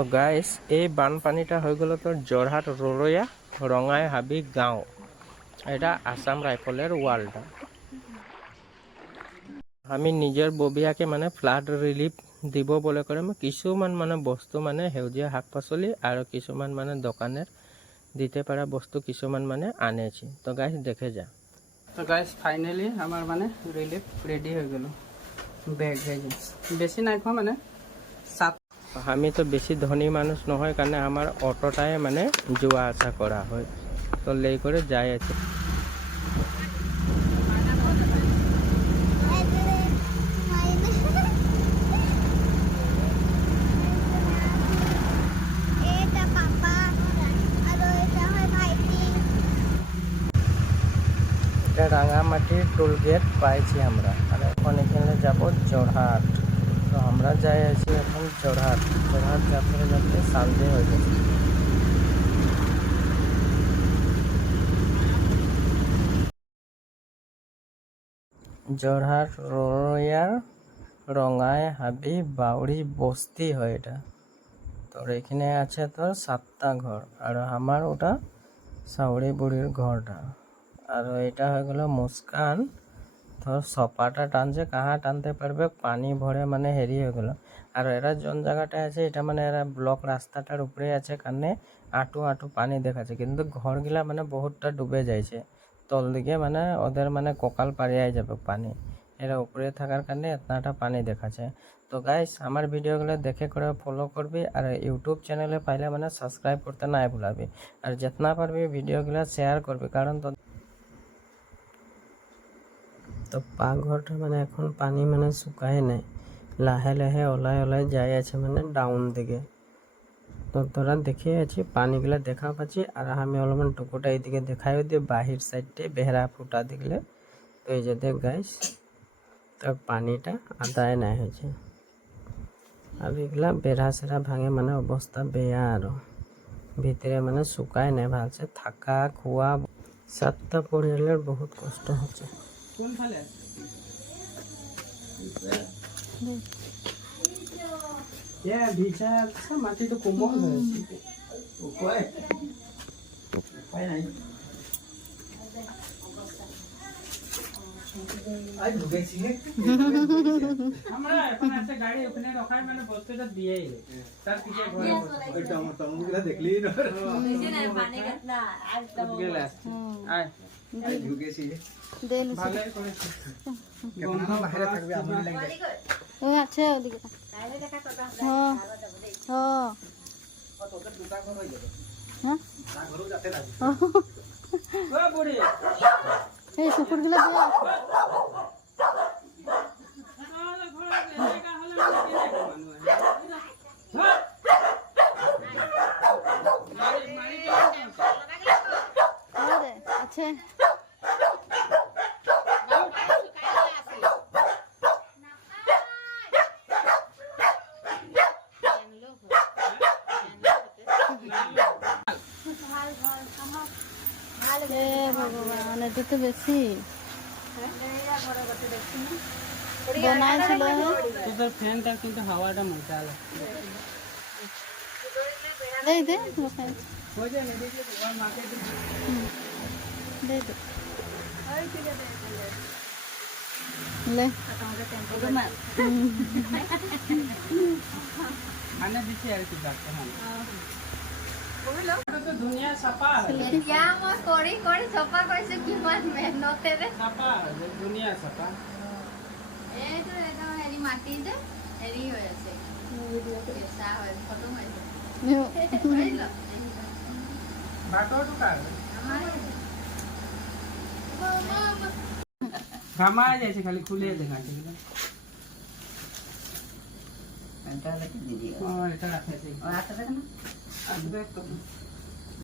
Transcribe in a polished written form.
তো গাইস এই বানপানীটা হয়ে গেল তোর যোরহাট রোরয়া রঙাই হাবি গাঁও। এটা আসাম রাইফলের ওয়ালটা। আমি নিজের ববিয়াকে মানে ফ্লাড রিলিফ দিব বলে করে মই কিছুমান মানে বস্তু মানে সেউজীয়া শাক পাচলি আৰু কিছুমান মানে দোকানের দিতে পারা বস্তু কিছুমান মানে আনেছি। তো গাইস দেখে যা। তো গাইস ফাইনালি আমার মানে রিলিফ রেডি হয়ে গেল। ব্যাগ ভেজে বেশি নাই খোয়া মানে 7। আমি তো বেশি ধনী মানুষ নহয় কারণে আমার অটোটাই মানে যোৱা আসা করা হয়, তো লেই করে যাই আছে। রাঙামাটির টোল গেট পাইছি আমরা, আর এখন এখানে যাব যোরহাট। তো আমরা যাই আছি এখন যোরহাট। যোরহাট যাত্রা যাত্রা সন্ধ্যে হয়ে গেছে। যোরহাট রোয়ার রঙাই হাবি বাউরি বস্তি হয় এটা। তোর এখানে আছে তোর 7টা ঘর, আর আমার ওটা সাউরি বুড়ির ঘরটা। আর এটা হয়ে গেল মুস্কান। তোর সপাটা টানছে, কাহা টানতে পারবে, পানি ভরে মানে হেরি হয়ে গেল। আর এরা জন জায়গাটা আছে এটা মানে এরা ব্লক রাস্তাটার উপরে আছে, কারণে আঁটু আঁটু পানি দেখাচ্ছে, কিন্তু ঘরগুলা মানে বহুতটা ডুবে যাইছে তল দিকে, মানে ওদের মানে ককাল পাড়িয়ে যাবে পানি। এরা উপরে থাকার কারণে এতটা পানি দেখাচ্ছে। তো গাইস আমার ভিডিওগুলো দেখে করে ফলো করবি, আর ইউটিউব চ্যানেলে পাইলে মানে সাবস্ক্রাইব করতে নাই ভুলাবি, আর যেতনা পারবি ভিডিওগুলো শেয়ার করবি, কারণ তো পাকঘরটা মানে এখন পানি মানে শুকায় নাই, লাহে লাহে ওলাই ওলাই যাই আছে মানে ডাউন দিকে। তো তোরা দেখে আছি পানিগুলা দেখা পাচ্ছি, আর আমি অলপমান টুকুটা এইদিকে দেখাই দিয়ে বাহির সাইডে বেহরা ফুটা দিলে। তো এই যে দেখ গাইস, তো পানিটা আদায় নাই হয়েছে, আর এগুলা বেড়া সেরা ভাঙে মানে অবস্থা বেয়া, আরো ভিতরে মানে শুকায় নাই ভালছে, থাকা খোয়া 7টা পরিয়ালের বহুত কষ্ট হচ্ছে। কোন ফালে ভিজা মাটি তো কোমল হয়েছে, উপায় নাই। আজ ঢুকেছি আমরা এখন আছে গাড়ি ওখানে রাখাই মানে বস্তুটা দিয়েই তার পিছে ঘরে ওই টমগুলা দেখলি না নিচে না পানি কিতনা আজ তম আয় ঢুকেছি দেন ভালো করে গন্ধ বাইরে থাকবে আমি লাগবে ও আচ্ছা ওদিকে বাইরে দেখা করবা হ্যাঁ হ্যাঁ কত তো দুটা ঘর হয়ে যাবে। হ্যাঁ না ঘরও যেতে লাগে ও বুড়ি এই কুকুরগুলো দিয়ে আচ্ছা ভগবান, এটা তো বেশি বানাইছিল। তোদের ফ্যানটা কিন্তু হাওয়াটা মজা আলো দেই দে হয়ে যায় না, দেখলে তোমার মাকে দেই দে লে খানা দিচ্ছি আর কি ডাক্তার ধুনিয়া চাপা কৰি কৰি চপা কৰিছে, কিমান মেহনতেৰে চাপা ধুনিয়া চাপা এইটো একদম হেৰি মাটি যে হেৰি হৈ আছে, কেঁচা হৈ খতম হৈছে। বাটৰটো কাৰ ঘামাই যাইছে, খালি খুলে দেখাচ্ছে এটা রাখাইছে আসবে তো